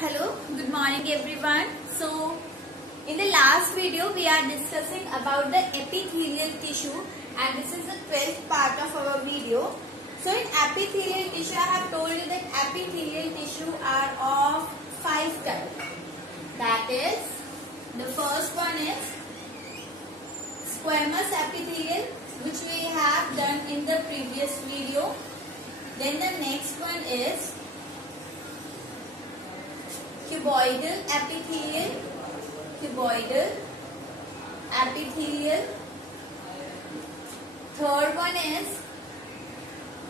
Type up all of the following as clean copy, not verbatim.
Hello, good morning everyone. So, in the last video we are discussing about the epithelial tissue and this is the 12th part of our video. So, in epithelial tissue I have told you that epithelial tissue are of 5 types. That is, the first one is squamous epithelial, which we have done in the previous video. Then the next one is cuboidal epithelial, Third one is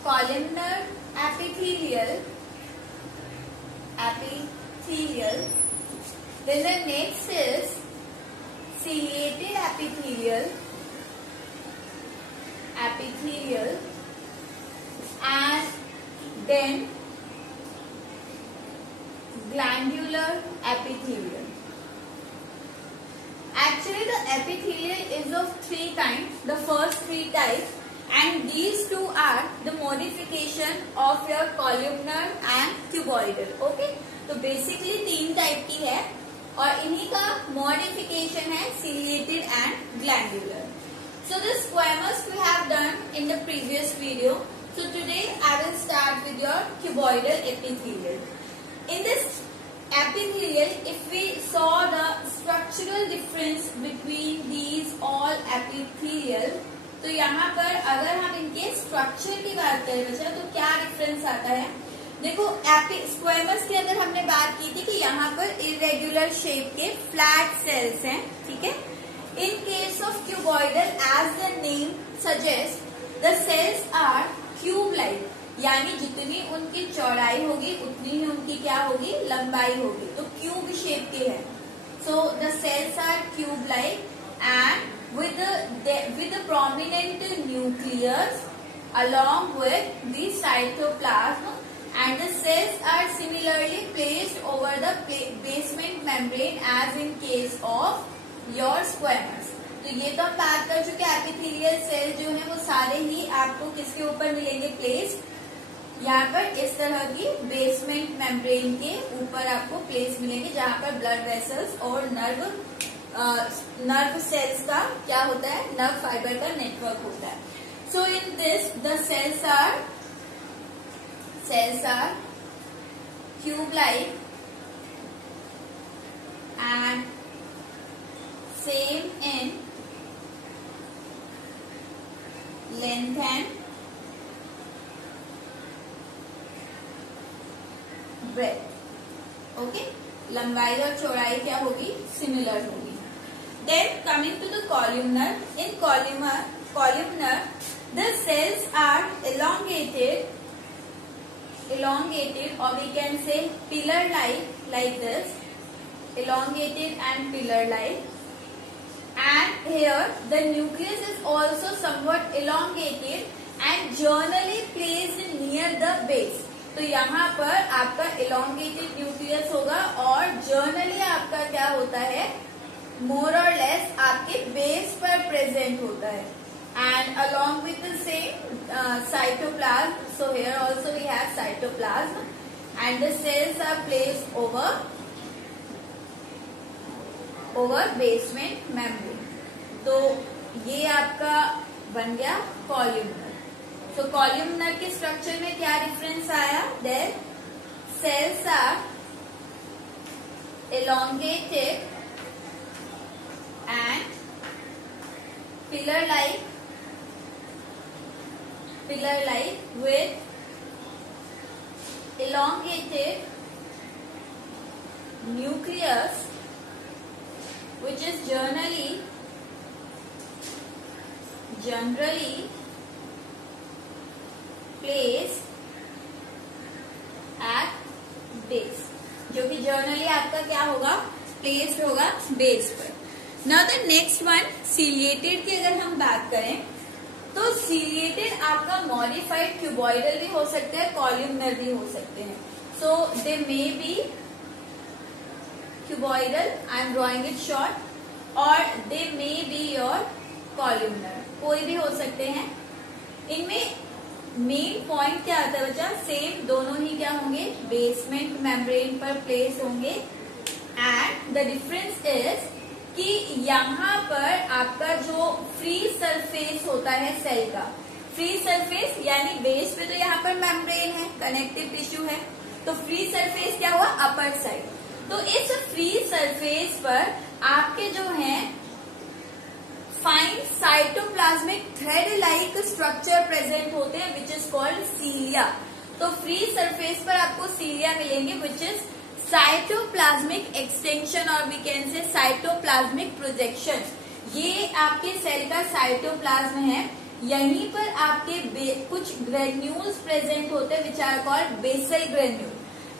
columnar epithelial, Then the next is ciliated epithelial, and then glandular epithelial. Actually, the epithelial is of 3 kinds, the first 3 types, and these two are the modification of your columnar and cuboidal. Okay, तो basically 3 type की है और इन्हीं का modification है ciliated and glandular. So the squamous we have done in the previous video. So today I will start with your cuboidal epithelial. In this epithelial, if we saw the structural difference between these all epithelial, तो यहाँ पर अगर हम इनके structure की बात करें बच्चा तो क्या डिफरेंस आता है. देखो स्क्वेमस की अगर हमने बात की थी कि यहाँ पर इरेगुलर शेप के फ्लैट सेल्स हैं, ठीक है. In case of cuboidal, as the name suggest, the cells are cube like, यानी जितनी उनकी चौड़ाई होगी उतनी ही उनकी क्या होगी, लंबाई होगी. तो क्यूब शेप के हैं. So the cells are cube like and with the prominent nucleus along with the cytoplasm, and the cells are similarly placed over the basement membrane as in case of your squamous. तो ये तो हम बात कर चुके हैं, epithelial cell जो है वो सारे ही आपको किसके ऊपर मिलेंगे, प्लेस. यहाँ पर इस तरह की बेसमेंट मेम्ब्रेन के ऊपर आपको प्लेस मिलेंगे जहाँ पर ब्लड वेसल्स और नर्व सेल्स का क्या होता है, नर्व फाइबर का नेटवर्क होता है. So in this the cells are cube like and same in length and breadth. Okay, लंबाई और चौड़ाई क्या होगी, सिमिलर होगी. Then coming to the columnar, in columnar the cells are elongated or we can say pillar like this, elongated and pillar like, and here the nucleus is also somewhat elongated and generally placed near the base. तो यहाँ पर आपका elongated nucleus होगा और generally आपका क्या होता है, मोर और लेस आपके बेस पर प्रेजेंट होता है. And along with the same cytoplasm, so here also we have cytoplasm and the cells are placed over basement membrane. तो ये आपका बन गया कॉल्यूमनर. तो कॉल्यूमनर के स्ट्रक्चर में क्या डिफरेंस आया, their cells are elongated and pillar like with elongated nucleus which is generally placed at base, जो कि जनरली आपका क्या होगा, प्लेस्ड होगा बेस पर. Now the next one, ciliated की अगर हम बात करें तो सीलिएटेड आपका मॉडिफाइड क्यूबॉइडल भी हो सकते हैं, कॉल्यूमनर भी हो सकते हैं. So they may be cuboidal, I am drawing it short, और they may be your columnar, कोई भी हो सकते हैं. इनमें मेन पॉइंट क्या आता है बच्चा, सेम दोनों ही क्या होंगे, बेसमेंट मेम्ब्रेन पर प्लेस होंगे। एंड द डिफरेंस इज कि यहाँ पर आपका जो फ्री सरफेस होता है सेल का, फ्री सरफेस यानी बेस पे तो यहाँ पर मेम्ब्रेन है, कनेक्टिव टिश्यू है, तो फ्री सरफेस क्या हुआ, अपर साइड। तो इस फ्री सरफेस पर आपके जो है fine cytoplasmic thread like structure present होते हैं विच इज कॉल्ड सीलिया। तो फ्री सरफेस पर आपको सीलिया मिलेंगे विच इज साइटोप्लाज्मिक एक्सटेंशन और we can say cytoplasmic projection. ये आपके सेल का साइटोप्लाज्म है, यहीं पर आपके कुछ ग्रेन्यूल्स प्रेजेंट होते हैं which are called basal granule.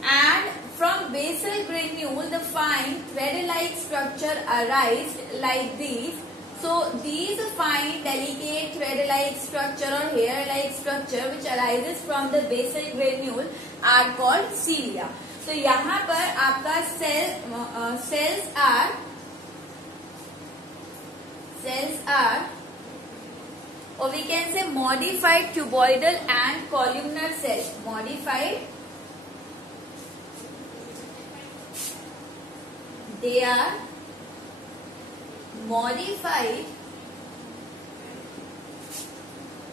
And from basal granule the fine thread like structure arised like these. So these fine delicate thread-like structure or hair-like structure which arises from the basal granule are called cilia. So यहाँ पर आपका cells are or we can say modified cuboidal and columnar cells. Modified, they are modified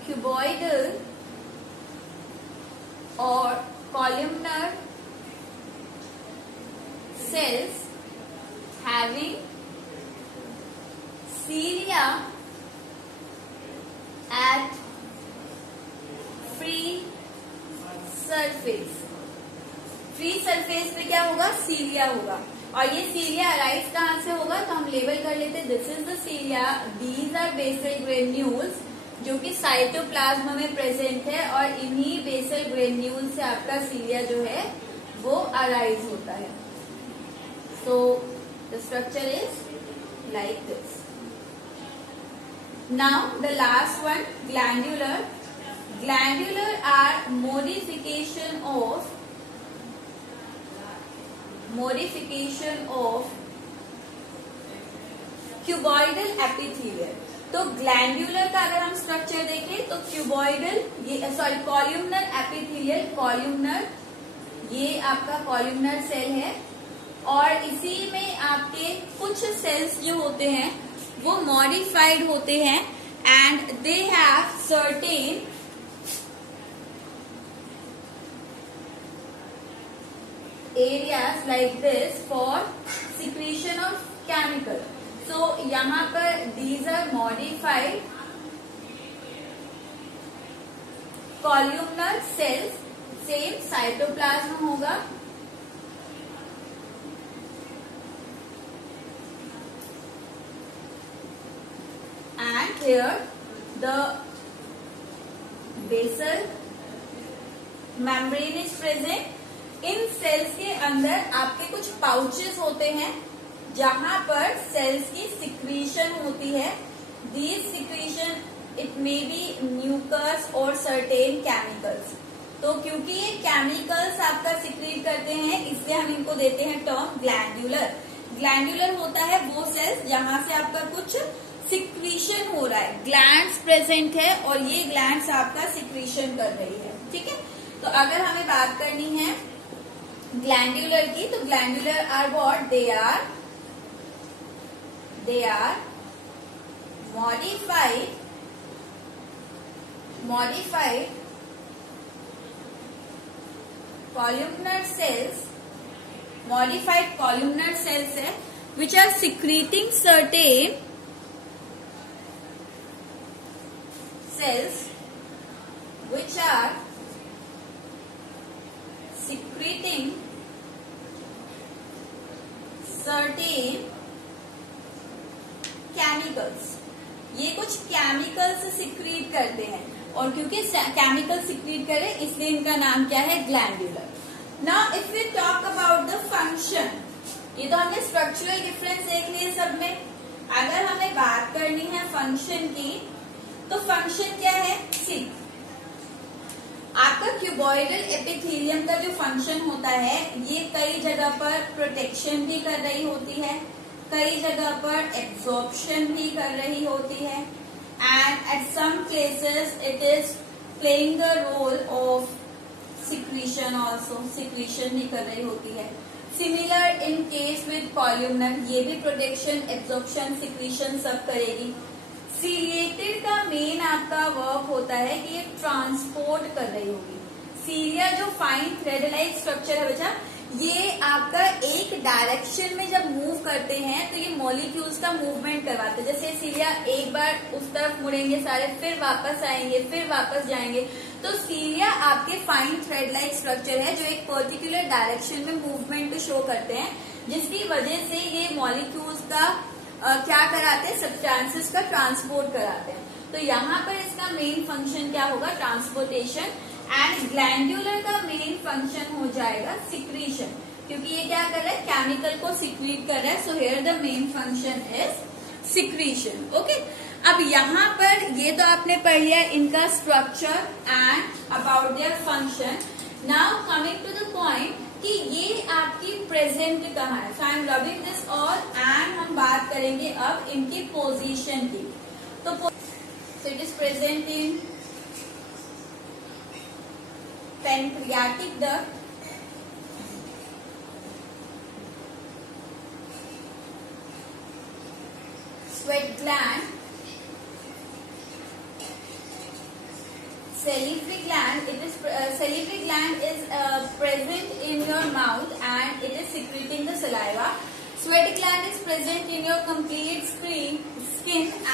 cuboidal or columnar cells having cilia at free surface। Free surface पे क्या होगा, सीलिया होगा। और ये सीलिया arise कहाँ से होगा, तो हम लेबल कर लेते हैं this is the cilia, these are basal granules जो कि साइटोप्लाज्म में प्रेजेंट है और इन्हीं बेसल ग्रेन्यूल से आपका सीलिया जो है वो अराइज होता है। So the structure is like this. Now the last one, glandular. Glandular are modification of cuboidal epithelium। तो ग्लैंडुलर का अगर हम स्ट्रक्चर देखें तो क्यूबॉइडल, ये सॉरी कॉल्यूमनर एपिथेलियल, कॉल्यूमनर ये आपका कॉल्यूमनर सेल है और इसी में आपके कुछ सेल्स जो होते हैं वो मॉडिफाइड होते हैं and they have certain areas like this for secretion of chemical। So यहाँ पर these are modified columnar cells, same cytoplasm होगा and here the basal membrane is present। इन सेल्स के अंदर आपके कुछ पाउचेस होते हैं जहां पर सेल्स की सिक्रीशन होती है। These secretion it may be mucus और सर्टेन केमिकल्स। तो क्योंकि ये केमिकल्स आपका सिक्रीट करते हैं इसलिए हम इनको देते हैं टर्म ग्लैंडुलर। ग्लैंडुलर होता है वो सेल्स जहां से आपका कुछ सिक्रीशन हो रहा है, ग्लैंड्स प्रेजेंट है और ये ग्लैंड्स आपका सिक्रीशन कर रही है। ठीक है, तो अगर हमें बात करनी है ग्लैंडुलर की तो glandular are what, they are modified columnar cells है which are secreting certain cells which are secreting certain chemicals। ये कुछ केमिकल्स सिक्रीट करते हैं और क्योंकि केमिकल सिक्रीट करे इसलिए इनका नाम क्या है, glandular. Now if we talk about the function, ये तो हमने स्ट्रक्चरल डिफरेंस देख लिए सब में। अगर हमें बात करनी है फंक्शन की तो फंक्शन क्या है, सी आपका क्यूबॉइडल एपिथेलियम का जो फंक्शन होता है ये कई जगह पर प्रोटेक्शन भी कर रही होती है, कई जगह पर एब्जॉर्प्शन भी कर रही होती है and at some places it is playing the role of secretion, also secretion भी कर रही होती है। Similar in case with columnar, ये भी प्रोटेक्शन, एब्जॉर्प्शन, सिक्रीशन सब करेगी। सीलिएटेड का मेन आपका वर्क होता है कि ये ट्रांसपोर्ट कर रही होगी। सीलिया जो फाइन थ्रेड लाइक स्ट्रक्चर है बच्चा, ये आपका एक डायरेक्शन में जब मूव करते हैं तो ये मॉलिक्यूल्स का मूवमेंट करवाते हैं। जैसे सीलिया एक बार उस तरफ मुड़ेंगे सारे, फिर वापस आएंगे, फिर वापस जाएंगे। तो सीलिया आपके फाइन थ्रेड लाइक स्ट्रक्चर है जो एक पर्टिकुलर डायरेक्शन में मूवमेंट शो करते हैं, जिसकी वजह से ये मॉलिक्यूल्स का क्या कराते हैं, सब्सटेंसेस का ट्रांसपोर्ट कराते हैं। तो यहाँ पर इसका मेन फंक्शन क्या होगा, ट्रांसपोर्टेशन। एंड ग्लैंडुलर का मेन फंक्शन हो जाएगा सिक्रीशन, क्योंकि ये क्या कर रहा है, केमिकल को सिक्रीट कर रहा है। So here the main function is secretion. Okay, अब यहाँ पर ये तो आपने पढ़ लिया इनका structure and about their function. Now coming to the point कि ये आपकी प्रेजेंट कहाँ है। So I am rubbing this all and हम बात करेंगे अब इनकी पोजीशन की। तो it is present in pancreatic duct, sweat gland, salivary gland. It is salivary gland is present in your mouth and it is secreting the saliva. Sweat gland is present in your complete skin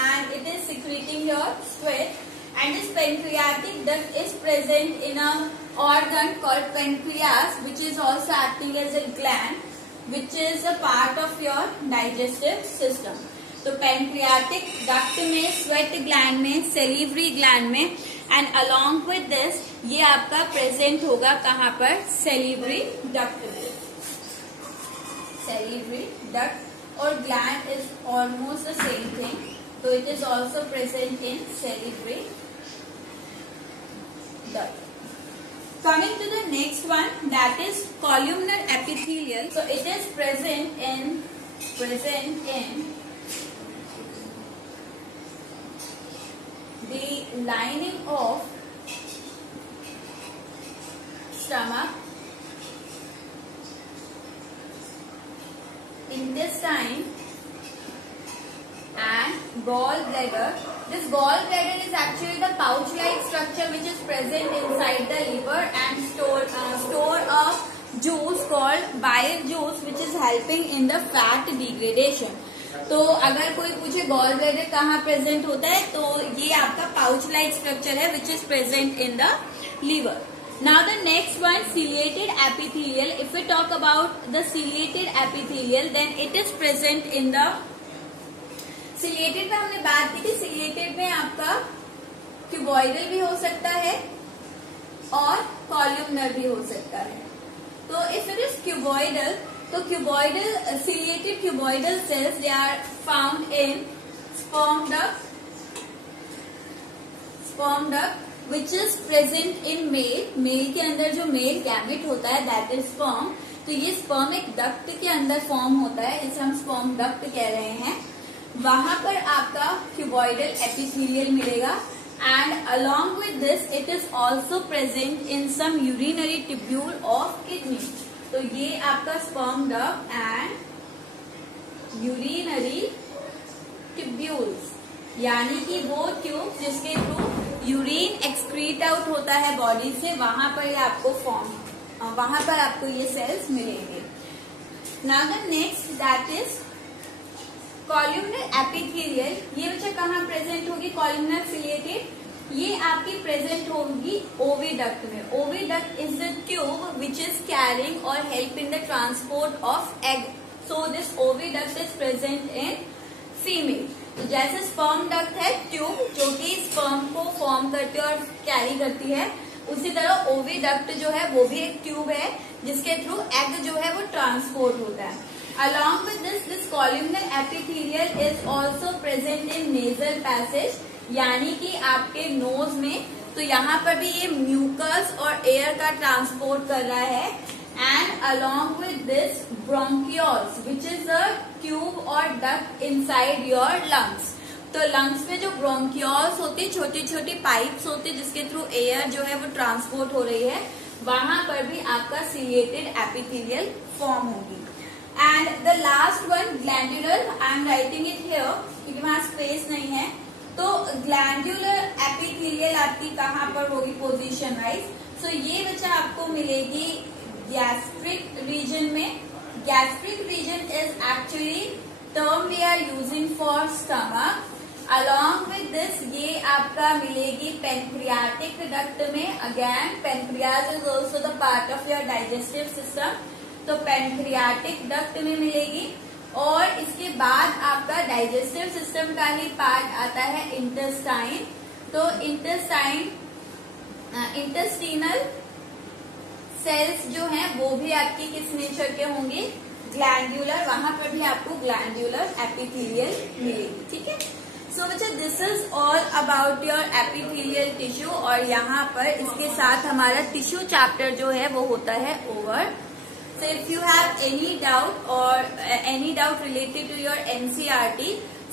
and it is secreting your sweat. And this pancreatic duct is present in a organ called pancreas, which is also acting as a gland, which is a part of your digestive system. तो pancreatic duct में, sweat gland में, salivary gland में, and along with this ये आपका present होगा कहाँ पर, salivary duct में। salivary duct और gland is almost the same thing, so it is also present in salivary duct. Coming to the next one, that is columnar epithelial. So it is present in the lining of stomach, intestine and gallbladder. This gallbladder is actually the pouch-like structure which is present inside the liver and store a juice called bile juice which is helping in the fat degradation. तो अगर कोई पूछे gall bladder कहाँ present होता है, तो ये आपका पाउच लाइक स्ट्रक्चर है which is present in the liver. Now the next one, ciliated epithelial. If we talk about the ciliated epithelial, then it is present in the ciliated में हमने बात की थी. सिलिएटेड में आपका क्यूबॉइडल भी हो सकता है और कॉल्यूमनर भी हो सकता है. तो इफ इट इज क्यूबॉइडल, तो cuboidal ciliated cuboidal cells they are found in sperm duct which is present in male. Male के अंदर जो मेल गैमेट होता है दैट इज स्पर्म. तो ये स्पर्म एक डक्ट के अंदर फॉर्म होता है, इसे हम स्पर्म डक्ट कह रहे हैं. वहां पर आपका क्यूबॉइडल एपिथेलियल मिलेगा and along with this it is also present in some urinary tubule of kidney. तो ये आपका sperm duct and urinary tubules, यानी कि वो ट्यूब जिसके थ्रू यूरिन एक्सक्रीट आउट होता है बॉडी से, वहां पर आपको ये सेल्स मिलेंगे. Now the next that is columnar epithelial. ये बच्चा कहाँ प्रेजेंट होगी, कॉल्यूमनर सिलिएटेड. ये आपकी प्रेजेंट होगी ओविडक्ट में. Oviduct is the tube which is carrying और help in the transport of egg. So this oviduct is present in female. तो जैसे स्पर्म डक्ट है ट्यूब जो कि स्पर्म को फॉर्म करती है और कैरी करती है, उसी तरह ओविडक्ट जो है वो भी एक ट्यूब है जिसके थ्रू एग जो है वो ट्रांसपोर्ट होता है. Along with this columnar epithelial is also present in nasal passage, यानी कि आपके नोज में. तो यहाँ पर भी ये म्यूकस और एयर का ट्रांसपोर्ट कर रहा है. And along with this bronchioles which is a tube or duct inside your lungs. तो लंग्स में जो ब्रोंकियोल्स होते हैं, छोटी छोटी पाइप्स होते हैं जिसके थ्रू एयर जो है वो ट्रांसपोर्ट हो रही है, वहां पर भी आपका सिलिएटेड एपिथेलियल फॉर्म होगी। And the last one glandular, I am writing it here क्योंकि वहां स्पेस नहीं है। तो ग्लैंडुलर एपिथेलियल आपकी कहाँ पर होगी पोजीशन वाइज? सो ये बच्चा आपको मिलेगी गैस्ट्रिक रीजन में। Gastric region is actually term we are using for stomach. Along with this ये आपका मिलेगी पेनक्रियाटिक डक्ट में। Again pancreas is also the part of your digestive system, तो पेनक्रियाटिक डक्ट में मिलेगी। और इसके बाद आपका डाइजेस्टिव सिस्टम का ही पार्ट आता है इंटेस्टाइन। तो इंटेस्टिनल सेल्स जो हैं वो भी आपकी किस नेचर के होंगे? ग्लैंड्यूलर। वहां पर भी आपको ग्लैंड्यूलर एपिथेलियल मिलेगी। ठीक है, सो बच्चा this is all about your epithelial tissue. और यहाँ पर इसके साथ हमारा टिश्यू चैप्टर जो है वो होता है over. So if you have any doubt or any doubt related to your NCERT,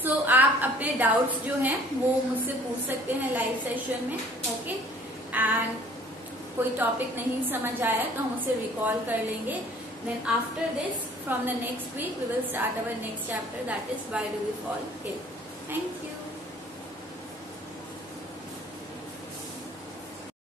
so आप अपने doubts जो हैं वो मुझसे पूछ सकते हैं लाइव सेशन में। ओके, एंड कोई टॉपिक नहीं समझ आया तो हम उसे रिकॉल कर लेंगे। Then after this, from the next week, we will start our next chapter, that is why do we fall ill. Thank you.